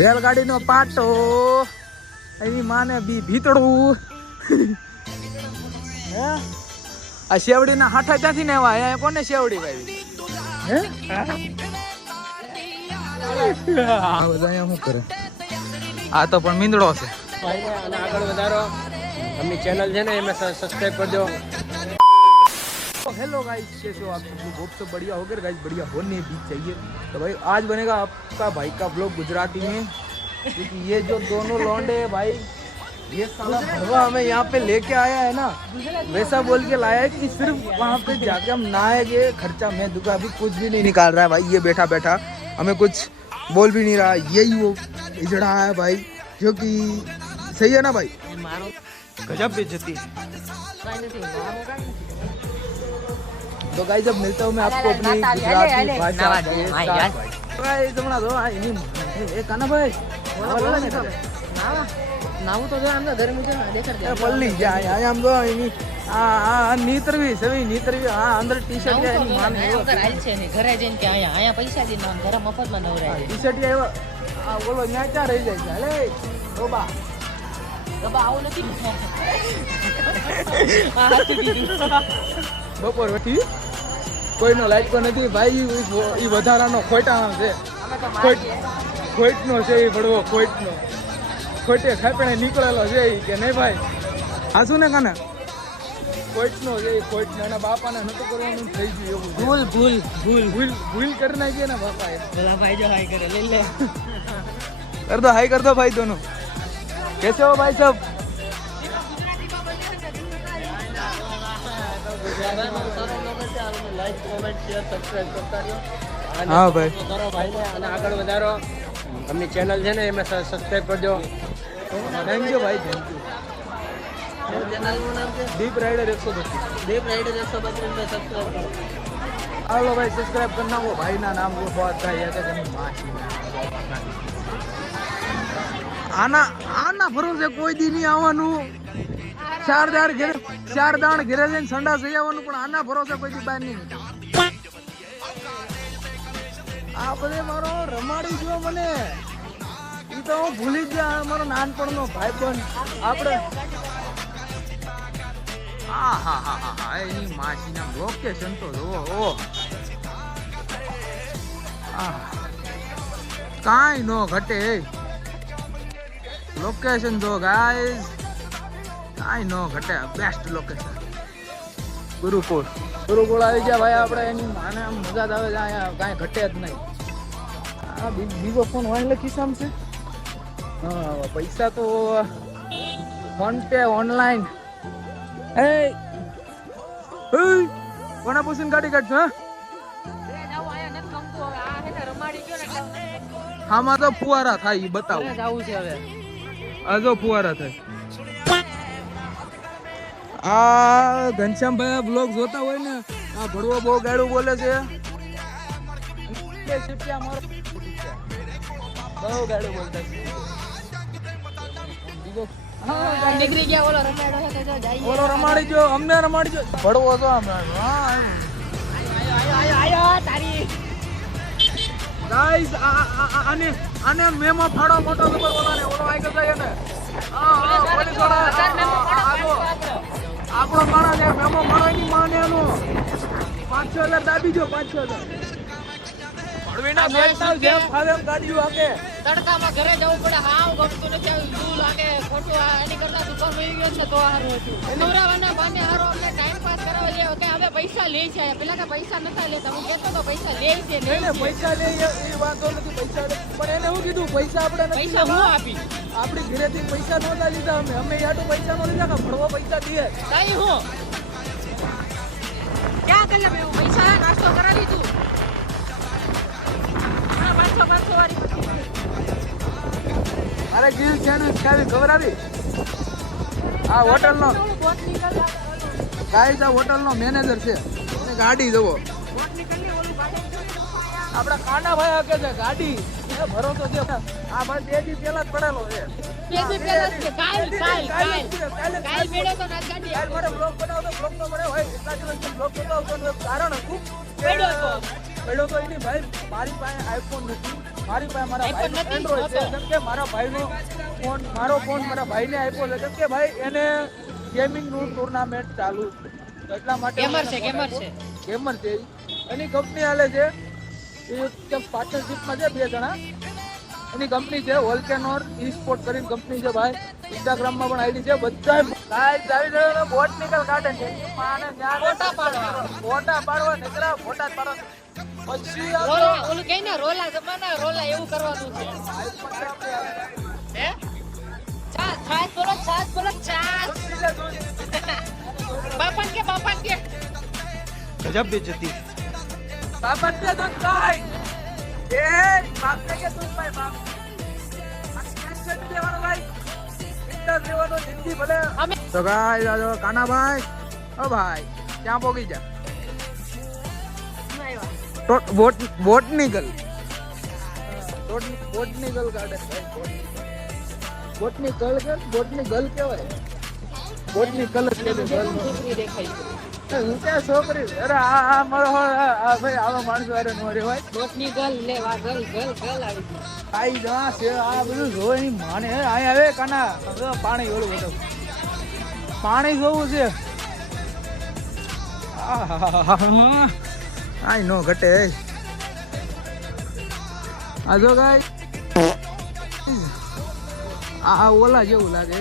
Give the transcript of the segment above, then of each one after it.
રેલગાડી નો પાટો એની માને ભીતડું હે આ શેવડી ના હાથા ક્યાંથી ને આવ્યા અહીંયા કોને શેવડી વાવી હે આ બધા અહીંયા શું કરે આ તો પણ મીંદડો છે અને આગળ વધારો अपनी चैनल है ना में सब्सक्राइब कर दो। हेलो गाइस, कैसे हो आप सब लोग? होप सब बढ़िया होकर गाइस, बढ़िया होने भी चाहिए। तो भाई आज बनेगा आपका भाई का ब्लॉग गुजराती में, क्योंकि ये जो दोनों लौंडे है भाई, ये साला भरवा हमें यहाँ पे लेके आया है ना, वैसा बोल के लाया है कि सिर्फ वहाँ पे जाके हम नहाएंगे, खर्चा मैं दूंगा। अभी कुछ भी नहीं निकाल रहा है भाई, ये बैठा बैठा हमें कुछ बोल भी नहीं रहा। यही वो इजड़ा है भाई, जो कि सही है ना भाई? गजब बेइज्जती। तो गाइस अब मिलता हूँ मैं आपको अपनी गुजराती भाषा में। गाइस हमारा दो ये काना भाई नाऊ तो जो हम घर में जो देखकर दे पल्ली जा आया हम दो इनी आ नीतरवी सभी नीतरवी हां अंदर टी-शर्ट या नी मान अंदर आइल છે ને ઘરે જઈને કે આયા પૈસા દીને ઘરે મફતમાં નવરાય ટી-શર્ટ આવ્યો આ બોલો ન્યા ચા રહી જાય છે અલે રોબા આવું નથી આ હાથી દીધું બપોર વટી કોઈનો લાઈટ કો નથી ભાઈ, ઈ વધારાનો ખોટાનો છે, ખોટનો છે, ઈ ભડવો ખોટનો ખોટે ખાપણે નીકળેલો છે ઈ કે નહીં ભાઈ? હાસુ ને કાને ખોટનો છે, ખોટનો એના બાપાને નતું કરવાનું થઈ ગયું એવું ભૂલ ભૂલ ભૂલ ભૂલ ભૂલ કરી નાખી ને બાપાએ। ભલા ભાઈ જો હાઈ કરે લે कर दो हाई कर दो भाई दोनों। कैसे हो भाई सब? लाइक कमेंट शेयर सब्सक्राइब करता रहो। हाँ भाई करो भाई ने અને આગળ વધારો अपनी चैनल है ना में सब्सक्राइब कर दो। थैंक यू भाई, थैंक यू। ચેનલ નું નામ છે डीप राइडर 132 દેવ રાઈડર 132 में सब्सक्राइब करो। हेलो भाई, सब्सक्राइब करना। वो भाई ना नाम वो बहुत भाई है कि मासी आना आना भरोसे कोई दी नहीं આવવાનું। ચાર દાણ ઘરે જઈને સંડા થઈ આવવાનું, પણ આના ભરોસે કોઈ દી બહાર નહીં નીકળવાનું। આ બધે મારો રમાડી ગયો મને, ઈ તો હું ભૂલી ગયા મારો નાનપણનો ભાઈબંધ આપણે। હા હા હા હા હા એની માસીના લોકેશન તો જુઓ ઓ કાંઈ નો ઘટે। લોકેશન જો ગાઈસ, કાંઈ નો ઘટે, બેસ્ટ લોકેશન ગુરુકુળ આવી ગયા ભાઈ આપણે। એની માને આમ મજા જ આવે છે, અહીંયા કાંઈ ઘટે જ નહીં। આ બીજો ફોન હોય એટલે ખિસ્સામાં છે। હા પૈસા તો ફોન પે ઓનલાઈન। એ કોના પૂછીને ગાડી કાઢছো? આમાં તો ફુવારા થાય, ઈ બતાવો જાવું છે હવે આ જો ફુવારા થાય। આ ઘનશ્યામભાઈ બ્લોગ જોતા હોય ને, આ ભડવો બહુ ગાડું બોલે છે, બહુ ગાડું બોલતા છે। નીકળી ગયા ઓલો રમાડો છે તો જઈએ ઓલો રમાડી જો, અમને રમાડી જો, ભડવો તો આયો તારી ગાઈસ આને મેમો ફાડો મોટો ખબર ઓલાને ઓલો આગળ જાય ને પોલીસ વાળા આપણો માણસ છે, મેમો ફાડવાની માને એનો 5-6 હજાર દાબી જો, 5-6 હજાર ભડવીના બેઠા જેમ ફાવે એમ ગાડીઓ આકે। તડકામાં ઘરે જવું પડે, હાવ ગમતું નથી, દૂર લાગે ખોટું, એની કરતા દુકાન વહી ગયો ને તો હારું હતું। નવરાવાના બાને હારો અમને ટાઈમ પાસ કરાવે છે કે હવે પૈસા લે છે, પેલા તો પૈસા નતા લેતા, હું કહેતો તો પૈસા લે છે ને પૈસા લે એ વાતો નથી, પૈસા લે, પણ એને શું કીધું પૈસા આપણે નથી પૈસા હું આપી આપણી ઘરેથી પૈસા નહોતા લીધા, અમે યાટો પૈસા નો લીધા કે ભડવો પૈસા દે કઈ હું ક્યાં કરી લે પૈસા નાસ્તો કરાવી તું 500 વાળી અરે ગીલ સેન્ડવિચ ખાવી ખબર આવી? આ હોટલનો ગાઈસ, આ હોટલનો મેનેજર છે, અને ગાડી જુઓ આપડા કાના ભાઈ હકે છે ગાડી, એ ભરોસો છે। આ ભાઈ 2 દી પહેલા જ પડેલો છે, કાલ મેળો તો નાચ ગાડી કાલ મારે બ્લોગ બનાવતો, બ્લોગ તો મને હોય એટલા દિવસથી બ્લોગ બનાવતો કારણ હતું મેળો તો પડ્યો તો એની ભાઈ, મારી પાસે આઈફોન નથી, મારી પાસે મારા iPhone ભાઈનો નથી, Android છે. નહોતો. કેમ કે મારા ભાઈનો ફોન મારો ફોન મારા ભાઈને આપ્યો છે. કેમ કે ભાઈ એને ગેમિંગનું ટુર્નામેન્ટ ચાલુ છે. તો એટલા માટે Gamer છે, gamer છે. ગેમર છે ઈ. એની કંપની હાલે છે એ પાર્ટનરશિપમાં છે 2 જણા. એની કંપની છે વોલ્કેનોર ઈ સ્પોર્ટ કરીને કંપની છે ભાઈ. ઇન્સ્ટાગ્રામમાં પણ આઈડી છે. બધા ગાઈસ આવી રહ્યો બોટનિકલ ગાર્ડન છે. માને ન્યા ફોટા પાડવા. ફોટા પાડવા નીકળ્યા, ફોટા જ પાડવા. પછી આ રોલા ઓલું કઈ ને રોલા જમાના રોલા એવું કરવાનું છે હે છાસ બોલો છાસ બાપા કે ગજબ બેજતી. બાપા કે તો કાઈ એ બાપ ને કે તું ભાઈ બાપ આ સ્ટેશન લેવાનો ભાઈ ઇન્ટર લેવાનો જિંદગી ભલે. અમે તો ગાઈસ આ જો કાના ભાઈ ઓ ભાઈ ક્યાં પોગી જા બોટનિકલ ગાર્ડન બોટનિકલ કહેવાય. બોટનિકલ જ કહેવાય. છોકરી દેખાય હું ક્યાં છોકરી અરે આ મારો આ ભાઈ આવા માણસો અરે નો રે ભાઈ બોટની ગર્લ લે વા ગર્લ આવી ગઈ આઈ જા છે આ બધું જોઈ ની માને આય આવે કાના હવે પાણી ઓલું બધું પાણી જોવું છે. આઈ નો ઘટે આ જો ગાય આ ઓલા જેવું લાગે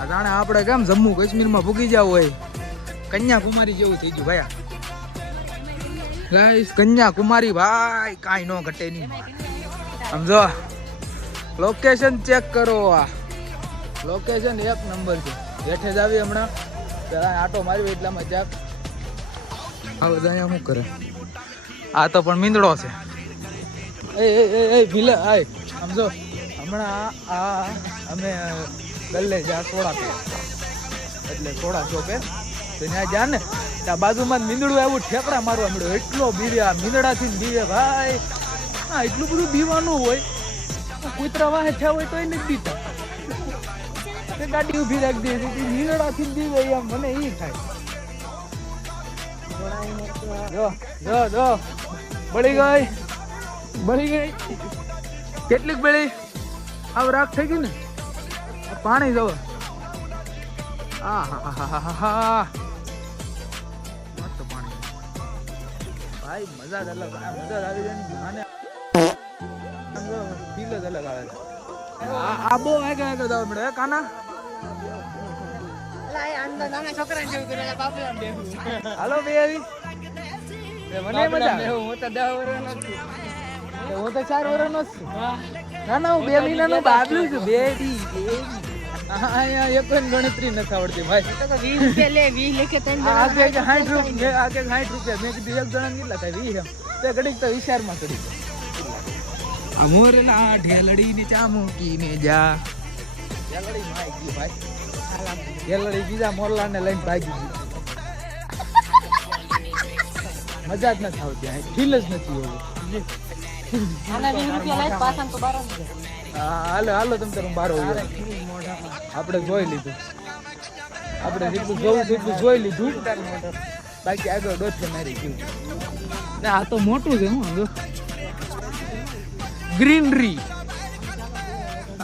આ જાણે આપણે કેમ જમ્મુ કાશ્મીરમાં ભૂગી જાવ હોય કન્યાકુમારી જેવું થઈ ગયું ભાઈ. ગાઈસ કન્યાકુમારી ભાઈ કાંઈ નો ઘટે નહીં સમજો. લોકેશન ચેક કરો. આ લોકેશન 1 નંબર છે. બેઠે જ આવી હમણાં જરા આટો માર્યો એટલામાં ચેક આ બધા અહીંયા શું કરે. આ તો પણ મીંદડો છે. એ ભીલે આય સમજો હમણાં આ અમે ગલ્લે જા સોડા પીવા એટલે સોડા ચોપે તો ત્યાં જા ને ત્યાં બાજુમાં મીંદડું આવ્યું ઠેકડા મારવા મળ્યો. એટલો બીવે આ મીંદડાથી જ બીવે ભાઈ. હા એટલું બધું બીવાનું હોય કૂતરા વાહે થયા હોય તો એ નથી બીતા. ગાડી ઊભી રાખી દે મીંદડાથી જ બીવે એમ મને એ થાય. જો બળી ગઈ કેટલીક બેળી આવ રાખ થઈ ગઈ ને પાણી જવો. આ મસ્ત પાણી ભાઈ મજા જ અલગ મજા આવી જાય ને આને ફીલ જ અલગ આવે છે. આ બહુ આગળ જવા મળે કાના નાના છોકરા જેવું કરે બાપુ હાલો બે આવી મને મજા આવે. હું તો 10 વર્ષનો છું. હું તો 4 વર્ષનો જ છું. ના ના હું 2 મહિનાનું બાબલું છું. બેડી અહીંયા એક ગણતરી નથી આવડતી ભાઈ. ₹20 લે 20 લેકે તને આગે 60 રૂપિયા મેં કીધું એક જણા કેટલા થાય 20 એમ તે ઘડીક તો વિચારમાં કરી અમોરના ઢેલડી ને ચામુકીને જા ઢેલડી માઈ ગઈ ભાઈ. ઢેલડી બીજા મોરલાને લઈને ભાગી ગઈ. મજા જ નથી આવતી અહીં ફીલ જ નથી હોવું. આના 20 રૂપિયા લઈ પાછા તો 12 હાલો તમે તારું બારો આપણે જોઈ લીધું. આપણે જેટલું જોવું તેટલું જોઈ લીધું. બાકી આગળ ડોથે મારી ગયું ને આ તો મોટું છે. હું ગ્રીનરી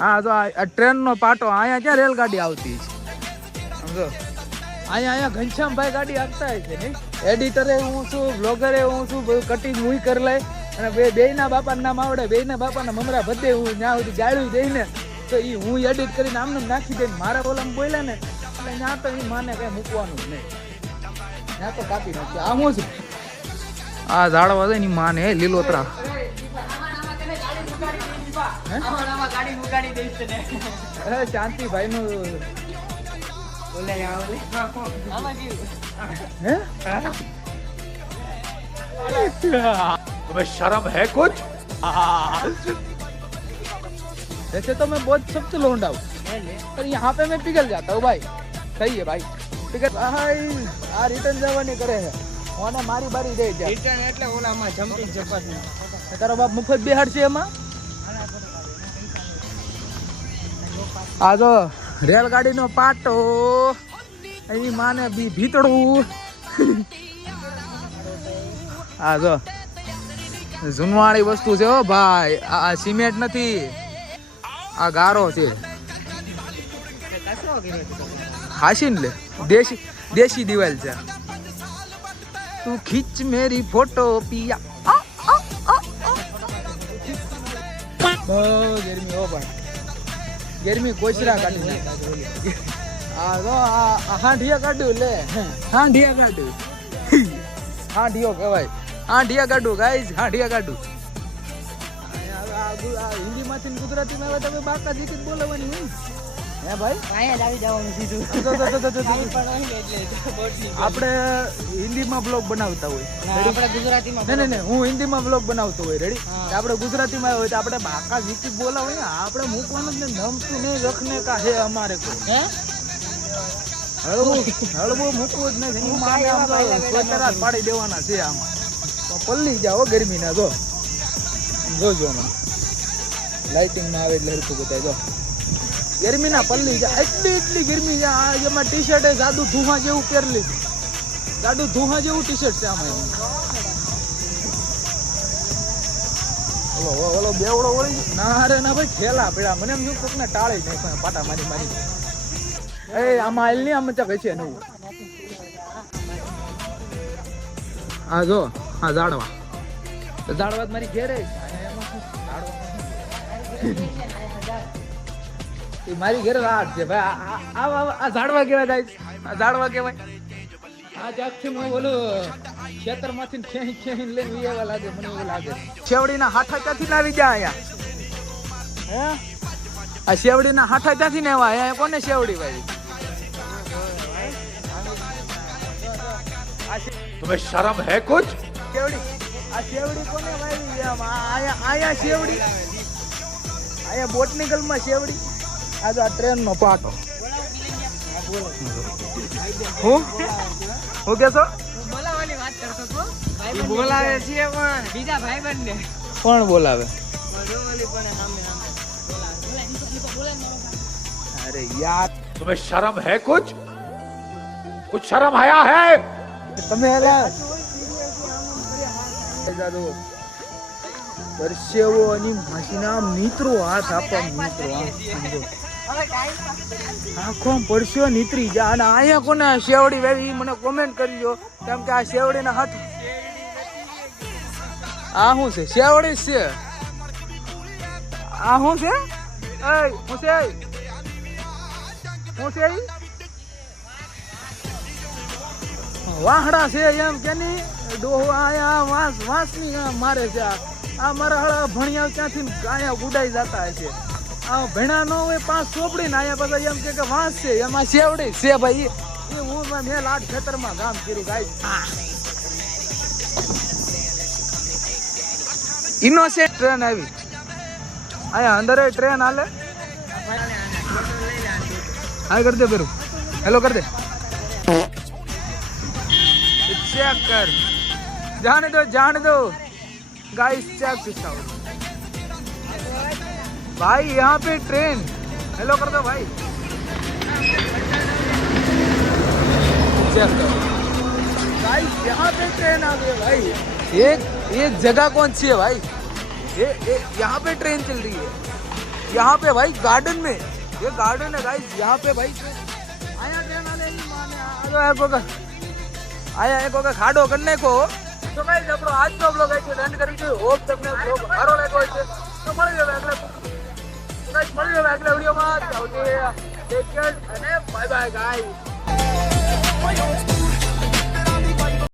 હા તો આ ટ્રેનનો પાટો અહીંયા ક્યાં રેલગાડી આવતી છે સમજો. અહીંયા ઘનશ્યામભાઈ ગાડી આપતા હોય છે નહીં. એડિટરે હું છું બ્લોગરે હું છું બધું કટિંગ હું કરી લઈ અને બેયના બાપાનું નામ આવડે બેયના બાપાના મમરા બધે હું ત્યાં સુધી ગાળ્યું દઈને તો એ હું એડિટ કરીને આમને નાખી દઈને મારા કોલમ બોલ્યા ને એટલે ત્યાં તો એ માને કઈ મૂકવાનું જ નહીં. ત્યાં તો કાપી નાખ્યું. આ શું છે આ ઝાડવા છે ને માને લીલોતરા શાંતિભાઈ નું तुम्हें शर्म है कुछ? वैसे तो मैं बहुत सख्त लौंडा हूँ पर यहाँ पे मैं पिघल जाता हूँ भाई. सही है भाई पिघल भाई. आ रिटर्न जवानी करे है ઓને મારી બારી દે જા રિટર્ન એટલે ઓલામાં જમ્પિંગ જપાત તારો બાપ મફત બેહાડ છે એમાં. આ જો રેલગાડીનો પાટો અહીં માને ભીતડું આ જો જૂનવાળી વસ્તુ છે હો ભાઈ, આ સિમેન્ટ નથી, આ ગારો છે. હાસી ને લે, દેશી દેશી દિવાલ છે. તું ખીંચ મેરી ફોટો પિયા. બહુ ગરમી હો ભાઈ, ગરમી કોચરા કાઢી નાખે. આ તો આ હાંઢિયા કાઢ્યું લે, હાંઢિયા કાઢ્યું, હાંઢિયો કહેવાય, હાંઢિયા કાઢું ગાઈઝ, હાંઢિયા કાઢું. હિન્દીમાંથી ને ગુજરાતીમાં હવે તમે બાકા જીતી બોલાવવાની હોય હે ભાઈ? અહીંયા જ આવી જવાનું સીધું. આપણે હિન્દીમાં બ્લોગ બનાવતા હોય, આપણે ગુજરાતીમાં નહીં, હું હિન્દીમાં બ્લોગ બનાવતો હોય, રેડી? આપણે ગુજરાતીમાં હોય તો આપણે બાકા જીતી બોલાવીએ, આપણે મૂકવાનું જ નહીં, નમતું નહીં રખને કા હે અમારે કોઈ. હે હળવું મૂકવું જ નહીં, માને આમ સ્વેટરા પાડી દેવાના છે આમાં. તો પલ્લી જાઓ ગરમીના, જો જોજો મને લાઇટિંગમાં આવે એટલે હરખું બતાય. જો ગરમીના પલ્લી જાય, એટલી ગરમી છે. આ એમાં ટી શર્ટ જાડું ધુમા જેવું પહેરલી, જાડું ધુમા જેવું ટી શર્ટ છે આમાં. ઓલો બેવડો વળી ના રે ના ભાઈ, ઠેલા પડ્યા. મને એમ શું કોકને ટાળી નહીં, પાટા મારી મારી. એ આમાં હાલ નહીં, આમાં ચક છે નવું. હા જો, હા ઝાડવા, ઝાડવા મારી ઘેરે મારી ઘેર રાત છે ભાઈ. આ ઝાડવા કેવાય ગાઈસ, આ ઝાડવા કહેવાય. આ જાગથી હું ઓલું ખેતરમાંથી ખેંચીને લઈને એવા લાગે, મને એવું લાગે. શેવડીના હાથા ક્યાંથી લાવી જાય અહીંયા? હે આ શેવડીના હાથા ક્યાંથી ને એવા અહીંયા કોને શેવડી ભાઈ? तुम्हें शर्म है कुछ? શેવડી, આ શેવડી કોને વાવી? આયા શેવડી, આયા બોટનિકલમાં શેવડી. આ તો આ ટ્રેનનો પાટો. હું કેસો બોલાવાની વાત કરતો તો. બોલાવે છે પણ બીજા ભાઈબંધ ને કોણ બોલાવે? અરે યાર, तुम्हें शर्म है कुछ? कुछ शर्म आया है? તમે એલા પરસેવો અને માસીના મિત્રો હાથ આપવા મિત્રો આખો પરસેવો નીતરી જાય. અને અહીંયા કોને શેવડી વેવી મને કોમેન્ટ કરજો, કેમ કે આ શેવડીના હાથ. આ શું છે? શેવડી છે. આ શું છે? શું છે? શું છે? વાહડા છે એમ કે નહીં? ડોહો આયા વાંસની મારે છે. આ મારા હળા ભણિયા ક્યાંથી આયા ગુડાઈ જતા હશે. આ ભેણા ન હોય 5 ચોપડી ને આયા પછી એમ કે વાંસ છે, એમાં શેવડી છે ભાઈ. એ હું મેં લાડ ખેતરમાં ગામ કર્યું ગાય. ઇનોસેન્ટ ટ્રેન આવી આયા અંદર, ટ્રેન હાલે. હા કરી દે પેરું, હેલો કરી દે, चेक कर, जाने दो गाइस, चेक दिस आउट भाई. यहाँ पे ट्रेन, हेलो कर दो भाई, चेक करो गाइस, यहाँ पे ट्रेन आ गई भाई. ये जगह कौन सी है भाई? ये यहाँ पे ट्रेन चल रही है, यहाँ पे भाई गार्डन में. ये गार्डन है गाइस, यहाँ पे भाई आया ट्रेन आ गई. आया एक वक्त खाडो करने को. तो गाइस આપણો આજનો બ્લોગ અહીં એન્ડ કરીશું. હોપ તમને બ્લોગ સારો લાગ્યો હશે. તો મળી જશે આગલા વિડીયોમાં. ટેક કેર અને બાય બાય ગાઈસ.